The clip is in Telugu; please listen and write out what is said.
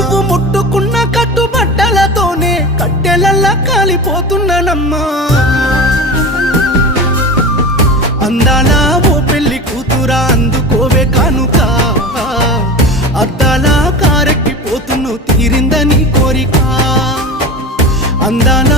నువ్వు ముట్టుకున్న కట్టుబట్టలతోనే కట్టెలల్లా కాలిపోతున్నానమ్మా అందాల ఓ పెళ్లి కూతురా అందుకోవే కానుక అద్దాల కారెక్కిపోతున్నో తీరిందని కోరిక అందాల